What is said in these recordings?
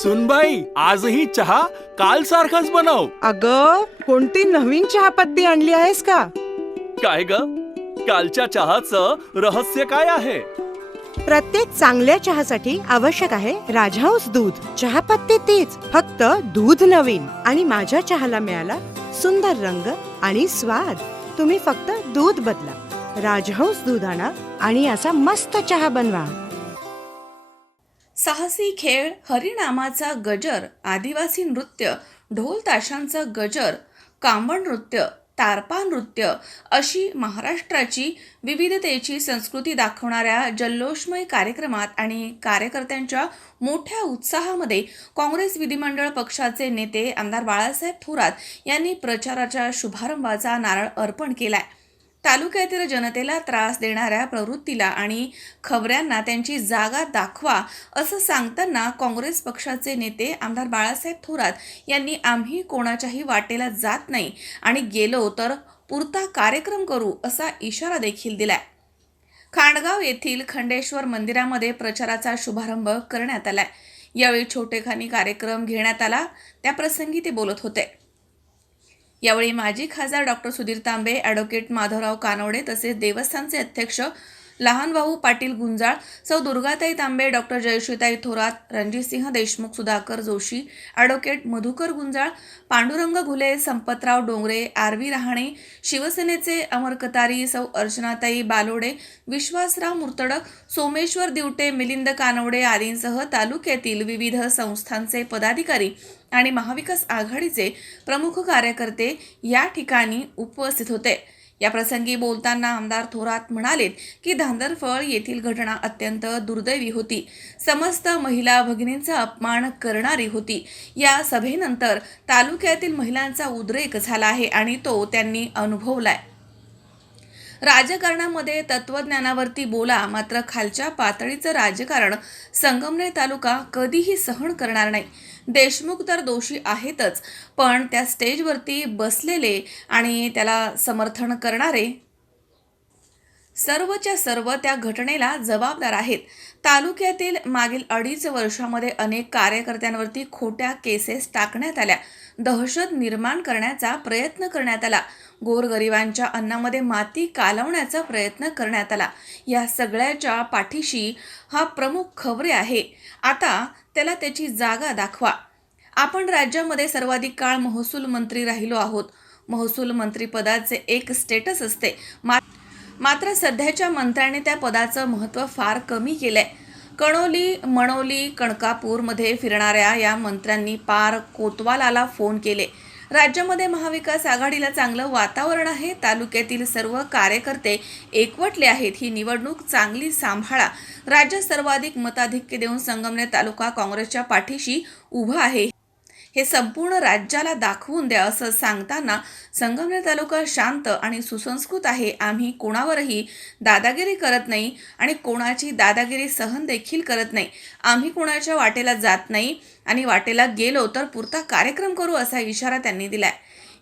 सुनबाई, आजही चहा काल सारखाच बनव. अग, कोणती नवीन चहापत्ती आणली आहेस का? काय ग, कालच्या चहाचं रहस्य काय आहे? प्रत्येक चांगल्या चहासाठी आवश्यक आहे राजहंस दूध. चहापत्ती तीच, फक्त दूध नवीन. आणि माझ्या चहाला मिळाला सुंदर रंग आणि स्वाद. तुम्ही फक्त दूध बदला, राजहंस दूध आणा आणि असा मस्त चहा बनवा. साहसी खेळ, हरिनामाचा गजर, आदिवासी नृत्य, ढोल ताशांचं गजर, कांबळ नृत्य, तारपा नृत्य अशी महाराष्ट्राची विविधतेची संस्कृती दाखवणाऱ्या जल्लोषमय कार्यक्रमात आणि कार्यकर्त्यांच्या मोठ्या उत्साहामध्ये काँग्रेस विधिमंडळ पक्षाचे नेते आमदार बाळासाहेब थोरात यांनी प्रचाराच्या शुभारंभाचा नारळ अर्पण केलाय. तालुक्यातील जनतेला त्रास देणाऱ्या प्रवृत्तीला आणि खबऱ्यांना त्यांची जागा दाखवा असं सांगताना काँग्रेस पक्षाचे नेते आमदार बाळासाहेब थोरात यांनी आम्ही कोणाच्याही वाटेला जात नाही आणि गेलो तर पुरता कार्यक्रम करू असा इशारा देखील दिलाय. खांडगाव येथील खंडेश्वर मंदिरामध्ये प्रचाराचा शुभारंभ करण्यात आलाय. यावेळी छोटेखानी कार्यक्रम घेण्यात आला. त्याप्रसंगी ते बोलत होते. यावेळी माजी खासदार डॉक्टर सुधीर तांबे, ॲडव्होकेट माधवराव कानवडे तसेच देवस्थानचे अध्यक्ष लहानभाऊ पाटील गुंजाळ, सौ Durgatai Tambe, doctor Jayashreetai Thorat, Ranjitsinh Deshmukh, Sudhakar Joshi, advocate Madhukar Gunjal, Pandurang Ghule, Sampatrao Dongre, R V. Rahane, शिवसेनेचे अमर कतारी, सौ अर्चनाताई बालोडे, विश्वासराव मुर्तडक, सोमेश्वर दिवटे, मिलिंद कानवडे आदींसह तालुक्यातील विविध संस्थांचे पदाधिकारी आणि महाविकास आघाडीचे प्रमुख कार्यकर्ते या ठिकाणी उपस्थित होते. या प्रसंगी बोलताना आमदार थोरात म्हणालेत की धांदरफळ येथील घटना अत्यंत दुर्दैवी होती. समस्त महिला भगिनींचा अपमान करणारी होती. या सभेनंतर तालुक्यातील महिलांचा उद्रेक झाला आहे आणि तो त्यांनी अनुभवलाय. राजकारणामध्ये तत्वज्ञानावरती बोला, मात्र खालच्या पातळीचं राजकारण संगमनेर तालुका कधीही सहन करणार नाही. देशमुख तर दोषी आहेतच, पण त्या स्टेजवरती बसलेले आणि त्याला समर्थन करणारे सर्वच्या सर्व त्या घटनेला जबाबदार आहेत. तालुक्यातील मागील 2.5 वर्षामध्ये अनेक कार्यकर्त्यांवरती खोट्या केसेस टाकण्यात आल्या. दहशत निर्माण करण्याचा प्रयत्न करण्यात आला. गोरगरिबांच्या अन्नामध्ये माती कालवण्याचा प्रयत्न करण्यात आला. या सगळ्याच्या पाठीशी हा प्रमुख खबरे आहे. आता त्याला त्याची जागा दाखवा. आपण राज्यामध्ये सर्वाधिक काळ महसूल मंत्री राहिलो आहोत. महसूल मंत्रीपदाचे एक स्टेटस असते, मात्र सध्याच्या मंत्र्यांनी त्या पदाचं महत्त्व फार कमी केलंय. कणोली, मणोली, कणकापूरमध्ये फिरणाऱ्या या मंत्र्यांनी पार कोतवालाला फोन केले. राज्यामध्ये महाविकास आघाडीला चांगलं वातावरण आहे. तालुक्यातील सर्व कार्यकर्ते एकवटले आहेत. ही निवडणूक चांगली सांभाळा. राज्यात सर्वाधिक मताधिक्य देऊन संगमनेर तालुका काँग्रेसच्या पाठीशी उभा आहे हे संपूर्ण राज्याला दाखवून द्या असं सांगताना संगमनेर तालुका शांत आणि सुसंस्कृत आहे. आम्ही कोणावरही दादागिरी करत नाही आणि कोणाची दादागिरी सहन देखील करत नाही. आम्ही कोणाच्या वाटेला जात नाही आणि वाटेला गेलो तर पुरता कार्यक्रम करू असा इशारा त्यांनी दिलाय.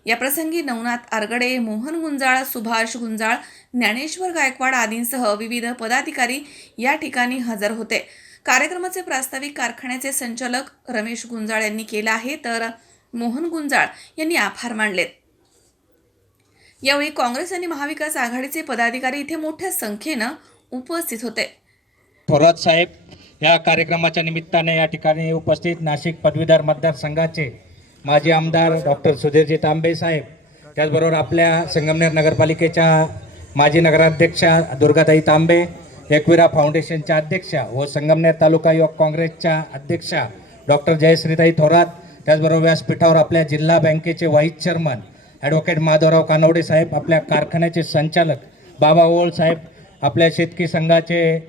या प्रसंगी नवनाथ आरगडे, मोहन गुंजाळ, सुभाष गुंजाळ, ज्ञानेश्वर गायकवाड आदींसह विविध पदाधिकारी या ठिकाणी हजर होते. कार्यक्रमाचे प्रास्ताविक कारखान्याचे संचालक रमेश गुंजाळ यांनी केला आहे, तर मोहन गुंजाळ यांनी आभार मानलेत. यावेळी काँग्रेस आणि महाविकास आघाडीचे पदाधिकारी इथे मोठ्या संख्येनं उपस्थित होते. थोरात साहेब या कार्यक्रमाच्या निमित्ताने या ठिकाणी उपस्थित नाशिक पदवीधर मतदारसंघाचे माजी आमदार डॉक्टर सुधीरजी तांबे साहेब, त्याचबरोबर आपल्या संगमनेर नगरपालिकेच्या माजी नगराध्यक्षा दुर्गाताई तांबे, एकविरा फाउंडेशनच्या अध्यक्षा व संगमनेर तालुका युवक काँग्रेसच्या अध्यक्षा डॉक्टर जयश्रीताई थोरात, त्याचबरोबर व्यासपीठावर आपल्या जिल्हा बँकेचे vice chairman advocate Madhavrao Kanawade साहेब, आपल्या कारखान्याचे संचालक बाबा ओळ साहेब, आपल्या शेतकी संघाचे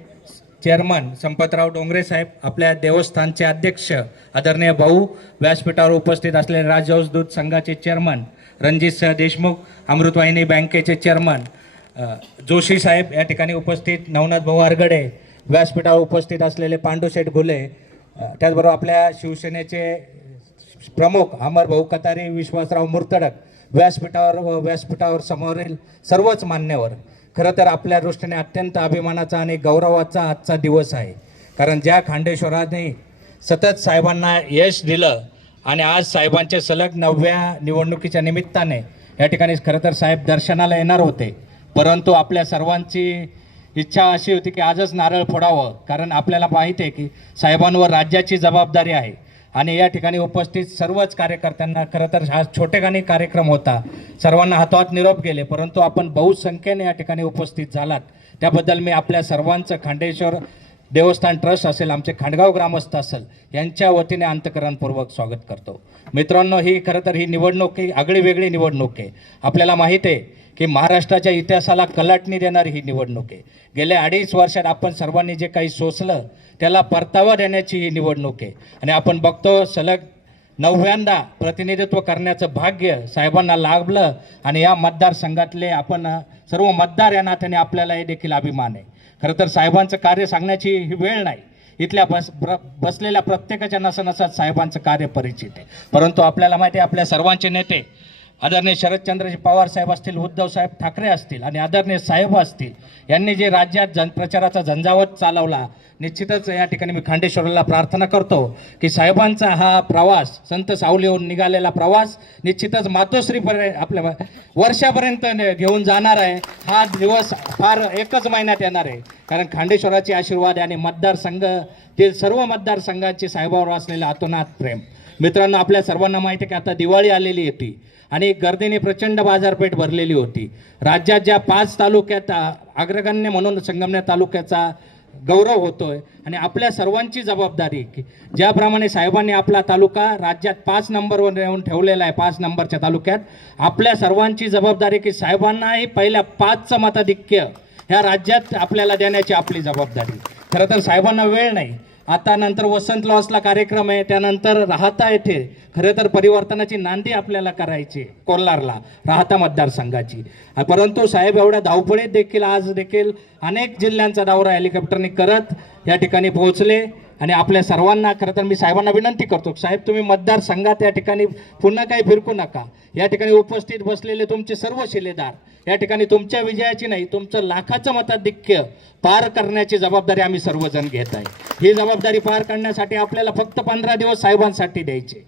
चेअरमन संपतराव डोंगरे साहेब, आपल्या देवस्थानचे अध्यक्ष आदरणीय भाऊ, व्यासपीठावर उपस्थित असलेले राजहंस दूध संघाचे चेअरमन रणजितसिंह देशमुख, अमृतवाहिनी बँकेचे चेअरमन जोशी साहेब या ठिकाणी उपस्थित, नवनाथ भाऊ आरगडे, व्यासपीठावर उपस्थित असलेले पांडुशेठ घुले, त्याचबरोबर आपल्या शिवसेनेचे प्रमुख अमर भाऊ कतारी, विश्वासराव मुर्तडक, व्यासपीठावर समोरील सर्वच मान्यवर. खरं तर आपल्या दृष्टीने अत्यंत अभिमानाचा आणि गौरवाचा आजचा दिवस आहे. कारण ज्या खांडेश्वराने सतत साहेबांना यश दिलं आणि आज साहेबांच्या सलग 9व्या निवडणुकीच्या निमित्ताने या ठिकाणी खरं तर साहेब दर्शनाला येणार होते, परंतु आपल्या सर्वांची इच्छा अशी होती की आजच नारळ फोडावं, कारण आपल्याला माहीत आहे की साहेबांवर राज्याची जबाबदारी आहे. आणि या ठिकाणी उपस्थित सर्वच कार्यकर्त्यांना खरं तर हा छोटेखानी कार्यक्रम होता, सर्वांना हातोहात निरोप गेले, परंतु आपण बहुसंख्येने या ठिकाणी उपस्थित झालात त्याबद्दल मी आपल्या सर्वांचं खांडेश्वर देवस्थान ट्रस्ट असेल, आमचे खांडगाव ग्रामस्थ असेल, यांच्या वतीने अंतःकरणपूर्वक स्वागत करतो. मित्रांनो, ही खरं तर ही निवडणूक ही आगळी वेगळी निवडणूक आहे. आपल्याला माहीत आहे की महाराष्ट्राच्या इतिहासाला कलाटणी देणारी ही निवडणूक आहे. गेल्या 2.5 वर्षात आपण सर्वांनी जे काही सोसलं त्याला परतावा देण्याची ही निवडणूक आहे. आणि आपण बघतो सलग 9व्यांदा प्रतिनिधित्व करण्याचं भाग्य साहेबांना लाभलं आणि या मतदारसंघातले आपण सर्व मतदार या नात्याने आपल्याला हे देखील अभिमान आहे. खरं तर साहेबांचं कार्य सांगण्याची ही वेळ नाही, इथल्या बसलेल्या प्रत्येकाच्या नसनसात साहेबांचं कार्य परिचित आहे. परंतु आपल्याला माहिती आहे आपल्या सर्वांचे नेते आदरणीय शरदचंद्रजी पवार साहेब असतील, उद्धवसाहेब ठाकरे असतील आणि आदरणीय साहेब असतील, यांनी जे राज्यात प्रचाराचा झंझावत चालवला, निश्चितच या ठिकाणी मी खांडेश्वराला प्रार्थना करतो की साहेबांचा हा प्रवास, संत सावलीहून निघालेला प्रवास निश्चितच मातोश्रीपर्यंत आपल्या वर्षापर्यंत घेऊन जाणार आहे. हा दिवस फार एकच महिन्यात येणार आहे, कारण खांडेश्वराचे आशीर्वाद आणि मतदारसंघातील सर्व मतदारसंघांचे साहेबावर असलेले अतोनात प्रेम. मित्रांनो, आपल्या सर्वांना माहिती आहे की आता दिवाळी आलेली होती आणि गर्दीने प्रचंड बाजारपेठ भरलेली होती. राज्यात ज्या 5 तालुक्यात अग्रगण्य म्हणून संगमनेर तालुक्याचा गौरव होतोय आणि आपल्या सर्वांची जबाबदारी की ज्याप्रमाणे साहेबांनी आपला तालुका राज्यात 5 नंबरवर येऊन ठेवलेला आहे, 5 नंबरच्या तालुक्यात, आपल्या सर्वांची जबाबदारी की साहेबांनाही पहिल्या 5चं मताधिक्य ह्या राज्यात आपल्याला देण्याची आपली जबाबदारी. खरं तर साहेबांना वेळ नाही, आता नंतर वसंत लॉसला कार्यक्रम आहे, त्यानंतर राहता येथे खरं तर परिवर्तनाची नांदी आपल्याला करायची कोल्हारला राहता मतदारसंघाची. परंतु साहेब एवढ्या धावपळीत देखील आज देखील अनेक जिल्ह्यांचा दौरा हेलिकॉप्टरने करत या ठिकाणी पोहोचले आणि आपल्या सर्वांना खरं तर मी साहेबांना विनंती करतो, साहेब तुम्ही मतदारसंघात या ठिकाणी पुन्हा काही फिरकू नका. या ठिकाणी उपस्थित बसलेले तुमचे सर्व शिलेदार या ठिकाणी तुमच्या विजयाची नाही, तुमचं लाखाचं मताधिक्य पार करण्याची जबाबदारी आम्ही सर्वजण घेत आहे. ही जबाबदारी पार करण्यासाठी आपल्याला फक्त 15 दिवस साहेबांसाठी द्यायचे,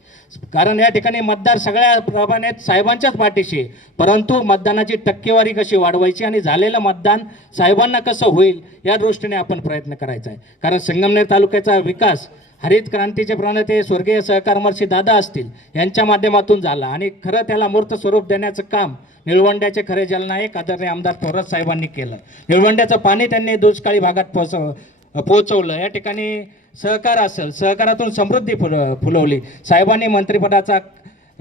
कारण या ठिकाणी मतदार सगळ्या प्रमाणे साहेबांच्याच पाठीशी आहे. परंतु मतदानाची टक्केवारी कशी वाढवायची आणि झालेलं मतदान साहेबांना कसं होईल या दृष्टीने आपण प्रयत्न करायचा आहे. कारण संगमनेर तालुक्याचा विकास हरित क्रांतीचे प्रणेते स्वर्गीय सहकारमर्षी दादा असतील यांच्या माध्यमातून झाला आणि खरं त्याला मूर्त स्वरूप देण्याचं काम निळवंड्याचे खरे जलनायक आदरणीय आमदार थोरात साहेबांनी केलं. निळवंड्याचं पाणी त्यांनी दुष्काळी भागात पोहोचवलं. या ठिकाणी सहकार असेल, सहकारातून समृद्धी फुलवली. साहेबांनी मंत्रिपदाचा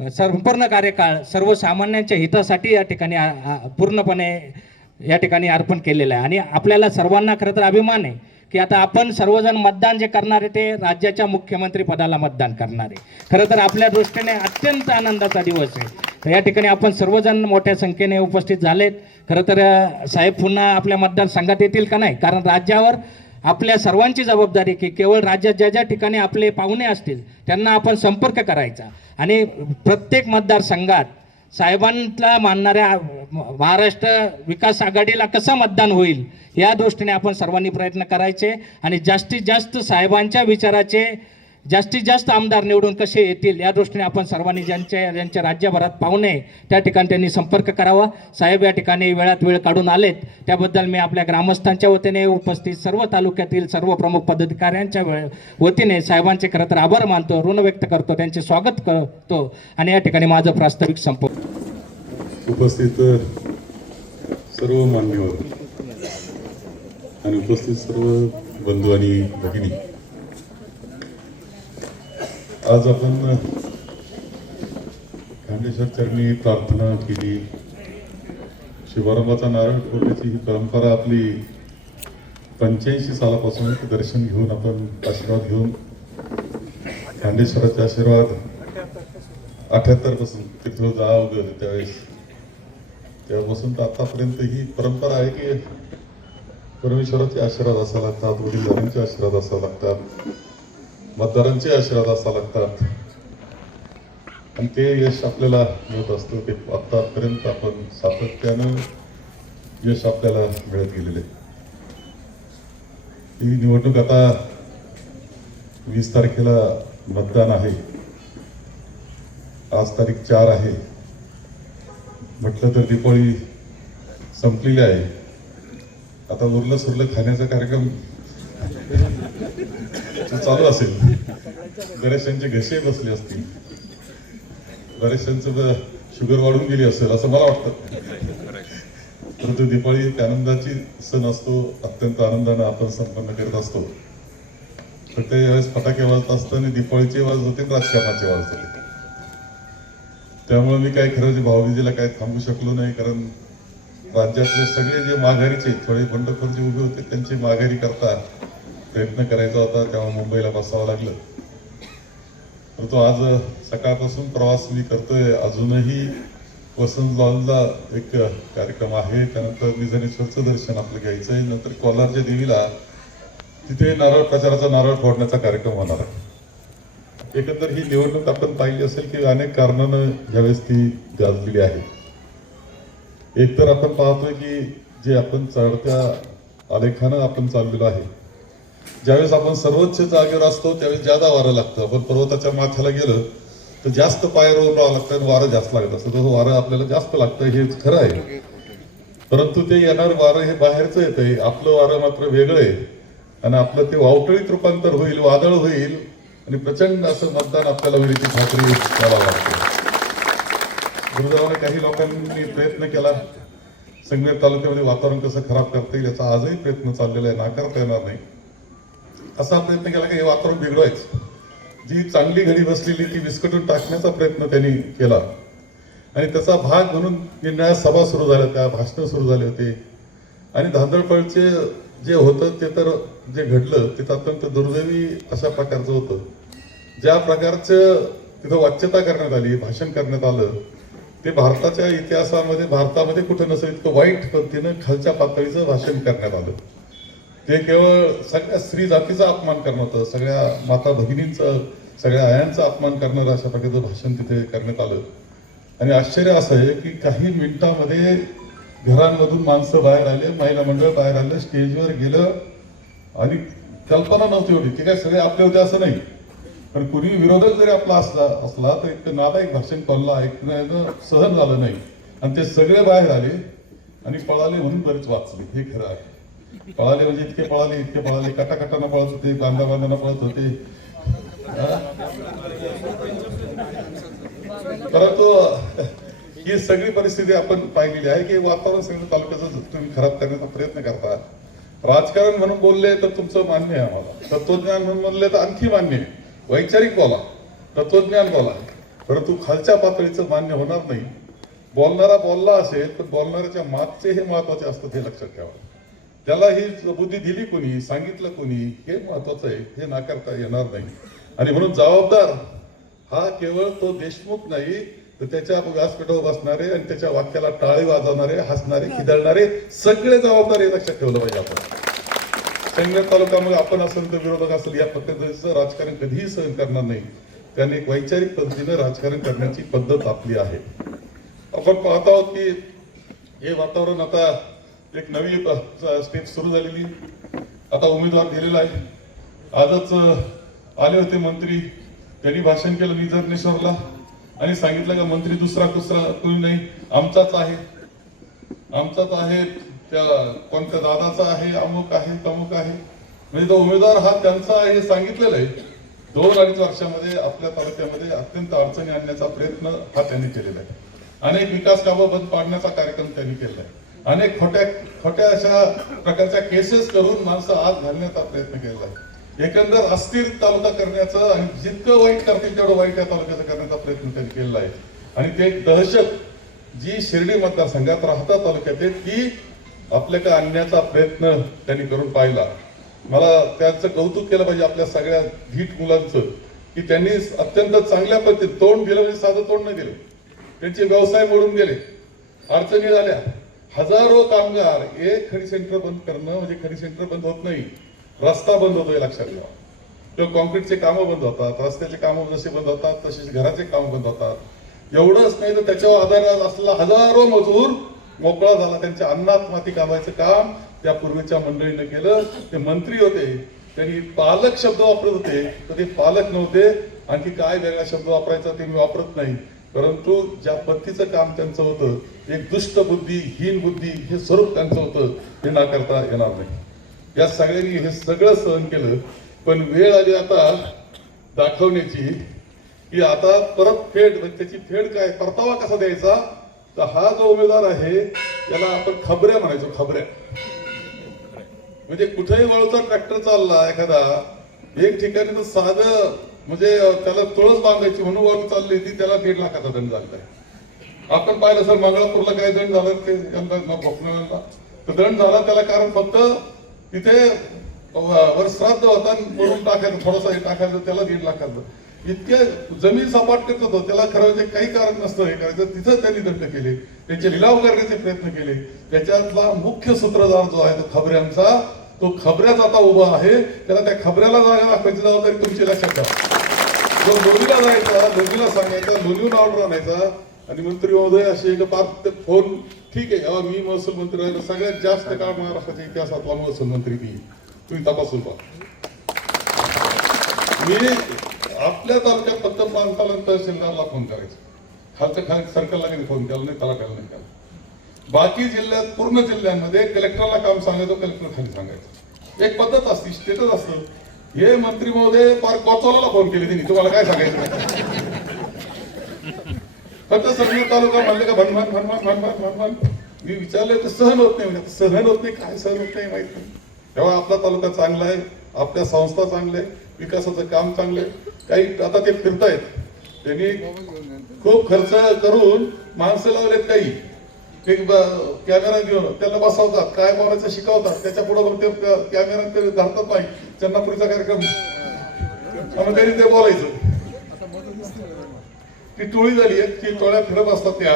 संपूर्ण कार्यकाळ सर्वसामान्यांच्या हितासाठी या ठिकाणी पूर्णपणे या ठिकाणी अर्पण केलेलं आहे. आणि आपल्याला सर्वांना खरं तर अभिमान आहे की आता आपण सर्वजण मतदान जे करणारे ते राज्याच्या मुख्यमंत्री पदाला मतदान करणारे. खरं तर आपल्या दृष्टीने अत्यंत आनंदाचा दिवस आहे. तर या ठिकाणी आपण सर्वजण मोठ्या संख्येने उपस्थित झालेत. खरं तर साहेब पुन्हा आपल्या मतदारसंघात येतील का नाही, कारण राज्यावर आपल्या सर्वांची जबाबदारी की केवळ राज्यात ज्या ज्या ठिकाणी आपले पाहुणे असतील त्यांना आपण संपर्क करायचा आणि प्रत्येक मतदारसंघात साहेबांना मानणाऱ्या महाराष्ट्र विकास आघाडीला कसं मतदान होईल या दृष्टीने आपण सर्वांनी प्रयत्न करायचे आणि जास्तीत जास्त साहेबांच्या विचाराचे जास्तीत जास्त आमदार निवडून कसे येतील या दृष्टीने आपण सर्वांनी ज्यांच्या राज्यभरात पाहुणे त्या ठिकाणी त्यांनी संपर्क करावा. साहेब या ठिकाणी वेळात वेळ काढून आलेत त्याबद्दल मी आपल्या ग्रामस्थांच्या वतीने उपस्थित सर्व तालुक्यातील सर्व प्रमुख पदाधिकाऱ्यांच्या वतीने साहेबांचे खरं तर आभार मानतो, ऋण व्यक्त करतो, त्यांचे स्वागत करतो आणि या ठिकाणी माझं प्रास्ताविक संपवतो. उपस्थित सर्व मान्यवर आणि उपस्थित सर्व बंधू आणि भगिनी, आज आपण खांडेश्वर चरणी प्रार्थना केली. शुभारंभाचा नारळ फोडण्याची ही परंपरा आपली 85 सालापासून दर्शन घेऊन आपण आशीर्वाद घेऊन खांडेश्वराचे आशीर्वाद 78 पासून तिथं जावं होतं त्यावेळेस, तेव्हापासून तर आतापर्यंत ही परंपरा आहे की परमेश्वराचे आशीर्वाद असावे लागतात, वडीलधाऱ्यांचे आशीर्वाद असावे लागतात, मतदारांचे आशीर्वाद असावे लागतात आणि ते यश आपल्याला मिळत असतं. ते आतापर्यंत आपण सातत्यानं यश आपल्याला मिळत गेलेले. ही निवडणूक आता 20 तारखेला मतदान आहे, आज तारीख 4 आहे. म्हटलं तर दिवाळी संपलेली आहे. आता उरलं सुरलं खाण्याचा कार्यक्रम चालू असेल. बऱ्याचशांचे घसे बसले असतील, बऱ्याचशांचं शुगर वाढून गेली असेल असं मला वाटतं. परंतु दिवाळी एक आनंदाची सण असतो. अत्यंत आनंदाने आपण संपन्न करत असतो. फक्त यावेळेस फटाके वाजत असताना दिवाळीचे वाज होते, राजकारणाचे वाज होते. त्यामुळे मी काय खरं भाऊबीजेला काय थांबू शकलो नाही. कारण राज्यातले सगळे जे माघारीचे थोडे बंडखोर जे उभे होते त्यांची माघारी करता प्रयत्न करायचा होता. तेव्हा मुंबईला बसावं लागलं. परंतु आज सकाळपासून प्रवास मी करतोय. अजूनही वसंत लॉनला एक कार्यक्रम आहे, त्यानंतर निझानेश्वरचं दर्शन आपलं घ्यायचंय. नंतर कोलारच्या देवीला तिथे नारळ प्रचाराचा नारळ फोडण्याचा कार्यक्रम होणार आहे. एकंदर ही निवडणूक आपण पाहिली असेल की अनेक कारणानं यावेळेस ती गाजलेली आहे. एक तर आपण पाहतोय की जे आपण चढत्या आलेखानं आपण चाललेलो आहे. ज्यावेळेस आपण सर्वोच्च जागेवर असतो त्यावेळेस जादा वारं लागतं. आपण पर्वताच्या माथ्याला गेलं तर जास्त पाय रोवून राहावं लागतं आणि वारं जास्त लागत असतं. तसं वारं आपल्याला जास्त लागतं हे खरं आहे. परंतु ते येणार वारं हे बाहेरचं येतंय, आपलं वारं मात्र वेगळं आहे. आणि आपलं ते वावटळीत रूपांतर होईल, वादळ होईल आणि प्रचंड असं मतदान आपल्याला होईल याची खात्री मला वाटते. दुर्दैवाने काही लोकांनी प्रयत्न केला संगमेर तालुक्यामध्ये वातावरण कसं खराब करता येईल याचा आजही प्रयत्न चाललेला आहे, नाकारता येणार नाही. असा प्रयत्न केला की हे वातावरण बिघडवायचं. जी चांगली घडी बसलेली ती विस्कटून टाकण्याचा प्रयत्न त्यांनी केला. आणि त्याचा भाग म्हणून निरनिराळ्या सभा सुरू झाल्या, त्या भाषणं सुरू झाले होते. आणि धांदळपळचे जे होतं ते तर जे घडलं ते अत्यंत दुर्दैवी अशा प्रकारचं होतं. ज्या प्रकारचं तिथं वाच्यता करण्यात आली, भाषण करण्यात आलं, ते भारताच्या इतिहासामध्ये भारतामध्ये कुठं नसेल इतकं वाईट पद्धतीनं खालच्या पातळीचं भाषण करण्यात आलं. ते केवळ सगळ्या स्त्री जातीचा अपमान करणं होतं, सगळ्या माता भगिनींचं, सगळ्या आयांचा अपमान करणारं अशा प्रकारचं भाषण तिथे करण्यात आलं. आणि आश्चर्य असं आहे की काही मिनिटांमध्ये घरांमधून माणसं बाहेर आले, महिला मंडळ बाहेर आलं, स्टेजवर गेलं. आणि कल्पना नव्हती एवढी की काय सगळे आपले होते असं नाही. पण कुणी विरोधक जरी आपला असला तर इतकं नादायक भाषण कोणाला ऐकणं सहन झालं नाही. आणि ते सगळे बाहेर आले आणि पळाले म्हणून बरेच वाचले, हे खरं आहे. पळाले म्हणजे इतके पळाले, कटाकटानं पळत होते, बांधाबांधानं पळत होते. परंतु ही सगळी परिस्थिती आपण पाहिलेली आहे की वातावरण सगळं तालुक्याचं तुम्ही खराब करण्याचा प्रयत्न करता. राजकारण म्हणून बोलले तर तुमचं मान्य आहे आम्हाला, तत्वज्ञान म्हणून बोलले तर आणखी मान्य आहे. वैचारिक बोला, तत्वज्ञान बोला, परंतु खालच्या पातळीचं मान्य होणार नाही. बोलणारा बोलला असेल तर बोलणाऱ्याच्या मागचे हे महत्वाचे असतं, हे लक्षात ठेवा. त्याला ही बुद्धी दिली कोणी, सांगितलं कोणी, हे महत्वाचं आहे, हे नाकारता येणार नाही. आणि म्हणून जबाबदार हा केवळ तो देशमुख नाही तर त्याच्या व्यासपीठावर बसणारे आणि त्याच्या वाक्याला टाळी वाजवणारे, हसणारे, खिदळणारे सगळे जबाबदार हे लक्षात ठेवलं पाहिजे. आपण संगमेर तालुक्यामध्ये आपण असेल तर विरोधक असेल या पद्धतीचं राजकारण कधीही सहन करणार नाही. त्याने एक वैचारिक पद्धतीने राजकारण करण्याची पद्धत आपली आहे. आपण पाहत आहोत की हे वातावरण आता एक नवी स्टेप सुरू झालेली. आता उमेदवार दिलेला आहे. आजच आले होते मंत्री, त्यांनी भाषण केलं निझानेश्वरला आणि सांगितलं का मंत्री दुसरा कोणी नाही, आमचाच आहे, त्या कोणत्या दादाचा आहे, अमुक आहे, तमुक आहे. म्हणजे तो उमेदवार हा त्यांचा आहे हे सांगितलेलं आहे. 2-2.5 वर्षामध्ये आपल्या तालुक्यामध्ये अत्यंत अडचणी आणण्याचा प्रयत्न हा त्यांनी केलेला आहे. अनेक विकास कामं बंद पाडण्याचा कार्यक्रम त्यांनी केला आहे. अनेक खोट्या अशा प्रकारच्या केसेस करून माणसं आत घालण्याचा प्रयत्न केला आहे. एकंदर अस्थिर तालुका करण्याचं आणि जितकं वाईट करतील तेवढं वाईट या तालुक्याचा करण्याचा प्रयत्न त्यांनी केलेला आहे. आणि ते दहशत जी शिर्डी मतदारसंघात राहता तालुक्यात ती आपल्याकडे आणण्याचा प्रयत्न त्यांनी करून पाहिला. मला त्यांचं कौतुक केलं पाहिजे आपल्या सगळ्या धीट मुलांचं की त्यांनी अत्यंत चांगल्या पद्धतीने तोंड दिलं. म्हणजे साधं तोंड न दिलं, त्यांचे व्यवसाय मोडून गेले, अडचणी झाल्या. हजारो कामगार एक खडी सेंटर बंद करणं म्हणजे खडी सेंटर बंद होत नाही, रस्ता बंद होतोय लक्षात ठेवा. किंवा कॉन्क्रीटचे कामं बंद होतात, रस्त्याचे कामं जसे बंद होतात तसेच घराचे कामं बंद होतात. एवढंच नाही तर त्याच्यावर आधार असलेला हजारो मजूर मोकळा झाला. त्यांच्या अन्नात माती कामायचं काम त्या पूर्वीच्या मंडळीनं केलं. ते मंत्री होते, त्यांनी पालक शब्द वापरत होते, तर ते पालक नव्हते. आणखी काय वेगळा शब्द वापरायचा ते मी वापरत नाही. परंतु ज्या पद्धतीचं काम त्यांचं होतं, एक दुष्ट बुद्धी, हीन बुद्धी हे स्वरूप त्यांचं होतं, हे नाकारता येणार नाही. या सगळ्यांनी हे सगळं सहन केलं. पण वेळ आली आता दाखवण्याची की आता परत फेड, त्याची फेड काय, परतावा कसा द्यायचा. तर हा जो उमेदवार आहे त्याला आपण खबऱ्या म्हणायचो. खबऱ्या म्हणजे कुठेही वळूचा ट्रॅक्टर चालला एखादा, एक ठिकाणी तर साधं म्हणजे त्याला तुळस बांधायची म्हणून वळू चालली ती, त्याला 1.5 लाखाचा दंड झालाय. आपण पाहिलं सर मंगळापूरला काय दंड झालं ते भोकनाळ्यांना, तर दंड झाला त्याला कारण फक्त तिथे वर श्राद्ध होता म्हणून टाकायचं, थोडंसं हे टाकायचं, त्याला 1.5 लाखाचं. इतके जमीन सपाट करत होतं, त्याला खरं म्हणजे काही कारण नसतं हे करायचं, तिथं त्यांनी दंड केले, त्यांचे लिलाव करण्याचे प्रयत्न केले. त्याच्यातला मुख्य सूत्रधार जो आहे तो खबऱ्यांचा, तो खबऱ्याच आता उभा आहे. त्याला त्या खबऱ्याला जागा दाखवायची जबाबदारी तुमची, लक्षात ठेवा. जो लोणीला जायचा, लोणीला सांगायचा, लोणीहून ऑर्डर आणायचा आणि मंत्री महोदय असे एक पाच फोन, ठीक आहे मी महसूल मंत्री राहिलो, सगळ्यात जास्त काळ महाराष्ट्राच्या इतिहासातला महसूल मंत्री मी, तुम्ही तपासून पहा. मी आपल्या तालुक्यात फक्त प्रांताला तहसीलदारला फोन करायचा, खालच्या खाली सर्कलला काही फोन केला नाही, तलाट्याला नाही केला. बाकी जिल्ह्यात, पूर्ण जिल्ह्यांमध्ये कलेक्टरला काम सांगायचं, कलेक्टर खाली सांगायचं. एक पद्धत असते, स्टेटस असतं. हे मंत्री महोदय फार कोचवाला फोन केले त्यांनी, तुम्हाला काय सांगायचं. फक्त संगमेर तालुका म्हणले का भनभन भनभन भनभन भनभन. मी विचारले तर सहन होत नाही, म्हणजे सहन होत नाही, काय सहन होत नाही माहित नाही. तेव्हा आपला तालुका चांगला आहे, आपल्या संस्था चांगल्या आहे, विकासाचं काम चांगलं आहे. काही आता ते फिरतायत, त्यांनी खूप खर्च करून माणसं लावलेत, काही कॅमेरा घेऊन त्याला बसवतात, काय बोलायचं शिकवतात, त्याच्या पुढे मग ते कॅमेरा ते धरतात नाही. चन्नापुरीचा कार्यक्रम आणि त्यांनी ते बोलायचं. ती टोळी झाली आहे, ती टोळ्या फिरत असतात त्या,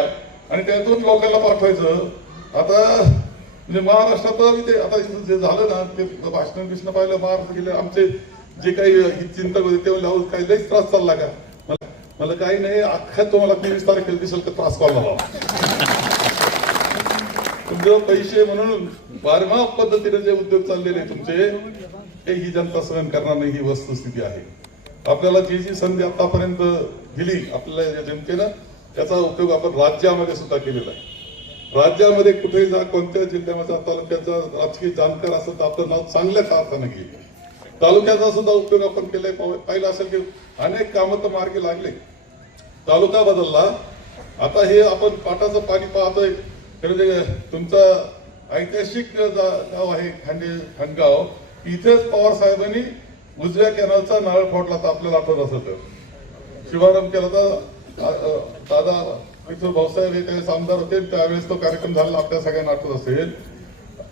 आणि त्यातून लोकांना पाठवायचं. आता म्हणजे महाराष्ट्रात ते आता जे झालं ना, ते भाषण बिषण पाहिलं, महाराष्ट्र गेले, आमचे जे काही चिंतक होते ते लावून काही लईच त्रास चालला का. मला काही नाही, अख्खा तुम्हाला 23 तारखेला दिसेल का त्रास कॉल लावा. तुमचे पैसे म्हणून बारमाप पद्धतीने जे उद्योग चाललेले तुमचे, ते ही जनता सहन करणार नाही, ही वस्तुस्थिती आहे. आपल्याला जी संधी आतापर्यंत दिली आपल्याला या जनतेनं, त्याचा उपयोग आपण राज्यामध्ये सुद्धा केलेला आहे. राज्यामध्ये कुठेही जा, कोणत्या जिल्ह्यामध्ये तालुक्याचा राजकीय जाणकार असेल तर आपलं नाव चांगल्याच अर्थानं घेईल. तालुक्याचा सुद्धा उपयोग आपण केलाय. पाहिलं असेल की अनेक कामं तर मार्गी लागले, तालुका बदलला. आता हे आपण पाटाचं पाणी पाहतोय, तुमचा ऐतिहासिक गाव आहे खंडगाव, इथेच पवार साहेबांनी उजव्या कॅनलचा नारळ फोडला, तर आपल्याला आठवत असेल तर शुभारंभ केला तर दादा इथं भाऊसाहेब हे त्यावेळेस आमदार होते, त्यावेळेस तो कार्यक्रम झाला, आपल्या सगळ्यांना आठवत असेल.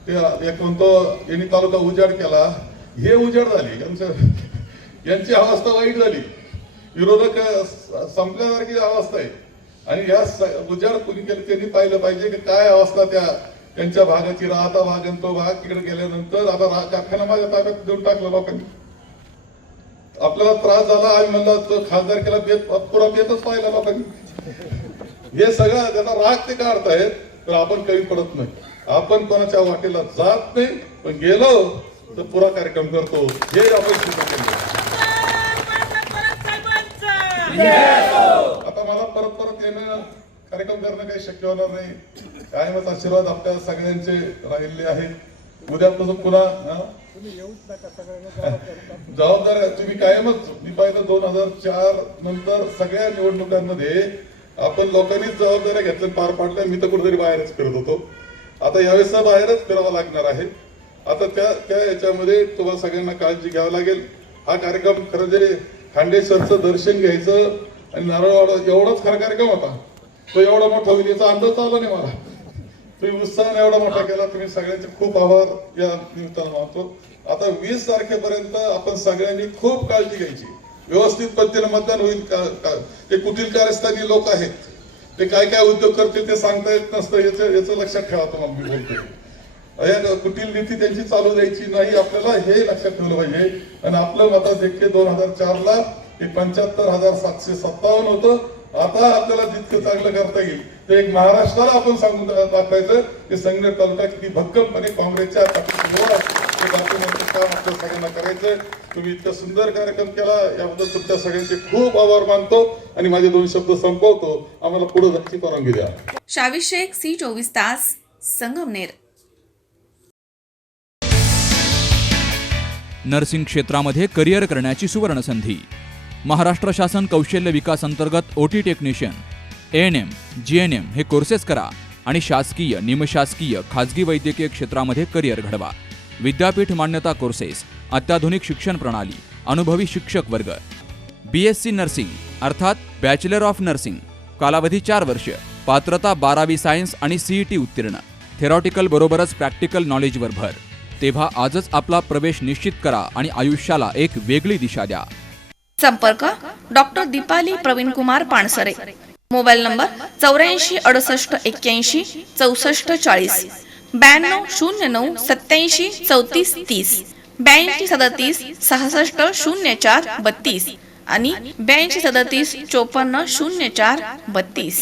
ते एक म्हणतो यांनी तालुका उजाड केला, हे उजाड झाली, यांची अवस्था वाईट झाली, विरोधक संपल्यासारखी अवस्था आहे. आणि या उजाड कुणी केलं त्यांनी पाहिलं पाहिजे की काय अवस्था त्यांच्या भागाची, राहता भाग आणि तो भाग तिकडे गेल्यानंतर आता कारखाना माझ्या ताब्यात देऊन टाकलं लोकांनी. आपल्याला त्रास झाला, आम्ही म्हणलं खासदार केला, पुरा बेतच पाहिला लोकांनी. हे सगळं त्याचा राग ते काढतायत, तर आपण कमी पडत नाही, आपण कोणाच्या वाटेला जात नाही, पण गेलो तर पुरा कार्यक्रम करतो, हे आपण सिद्ध केलं. आता मला परत येणं, कार्यक्रम करणं काही शक्य होणार नाही. कायमच आशीर्वाद आपल्या सगळ्यांचे राहिले आहेत. उद्यापासून पुन्हा जबाबदाऱ्या तुम्ही कायमच, मी पाहिलं 2004 नंतर सगळ्या निवडणुकांमध्ये आपण लोकांनीच जबाबदाऱ्या घेतल्या, पार पाडल्या. मी तर कुठेतरी बाहेरच फिरत होतो, आता यावेळेस बाहेरच फिरावं लागणार आहे. आता त्या याच्यामध्ये तुम्हाला सगळ्यांना काळजी घ्यावी लागेल. हा कार्यक्रम खरं जे खांडेश्वरचं दर्शन घ्यायचं आणि नारळवाडा एवढाच खरा कार्यक्रम होता, तो एवढा मोठा होईल याचा अंदाज आला नाही मला. तुम्ही उत्साहाने एवढा मोठा केला, तुम्ही सगळ्यांचे खूप आभार या निमित्तानं मानतो. आता 20 तारखेपर्यंत आपण सगळ्यांनी खूप काळजी घ्यायची, व्यवस्थित पद्धतीने मतदान होईल. ते कुटील कारस्थानी लोक आहेत, ते काय काय उद्योग करतील ते सांगता येत नसतं, याचं लक्षात ठेवा. तुम्हाला मी बोलतोय, कुटील नीती त्यांची चालू द्यायची नाही, आपल्याला हे लक्षात ठेवलं पाहिजे. आणि आपलं मताधिक्य 2004ला 75,757 होतं. आता आपल्याला जितकं चांगलं करता येईल ते एक महाराष्ट्राला आपण सांगून दाखवायचं की संगमेर तालुका किती भक्कमपणे काँग्रेसच्या पाठीशी उभा आहे. हे दाखवण्याचं काम आपल्या सगळ्यांना करायचंय. तुम्ही इतका सुंदर कार्यक्रम केला याबद्दल तुमच्या सगळ्यांचे खूप आभार मानतो आणि माझे 2 शब्द संपवतो. आम्हाला पुढे जायची परवानगी द्या. शावीर शेख, C24 तास, संगमनेर. नर्सिंग क्षेत्रामध्ये करिअर करण्याची सुवर्णसंधी. महाराष्ट्र शासन कौशल्य विकास अंतर्गत OT टेक्निशियन, ANM, GNM हे कोर्सेस करा आणि शासकीय, निमशासकीय, खाजगी वैद्यकीय क्षेत्रामध्ये करिअर घडवा. विद्यापीठ मान्यता कोर्सेस, अत्याधुनिक शिक्षण प्रणाली, अनुभवी शिक्षक वर्ग. BSc नर्सिंग अर्थात बॅचलर ऑफ नर्सिंग, कालावधी 4 वर्ष, पात्रता 12वी सायन्स आणि CET उत्तीर्ण. थेरॉटिकल बरोबरच प्रॅक्टिकल नॉलेजवर भर. तेव्हा आजच आपला प्रवेश निश्चित करा आणि आयुष्याला एक वेगळी दिशा द्या. संपर्क doctor Dipali Pravinkumar Pansare. Mobile number 84 68 81 64 40, 92 09 87 34 30, 82 37 66 04 32 आणि 82 37 54 04 32.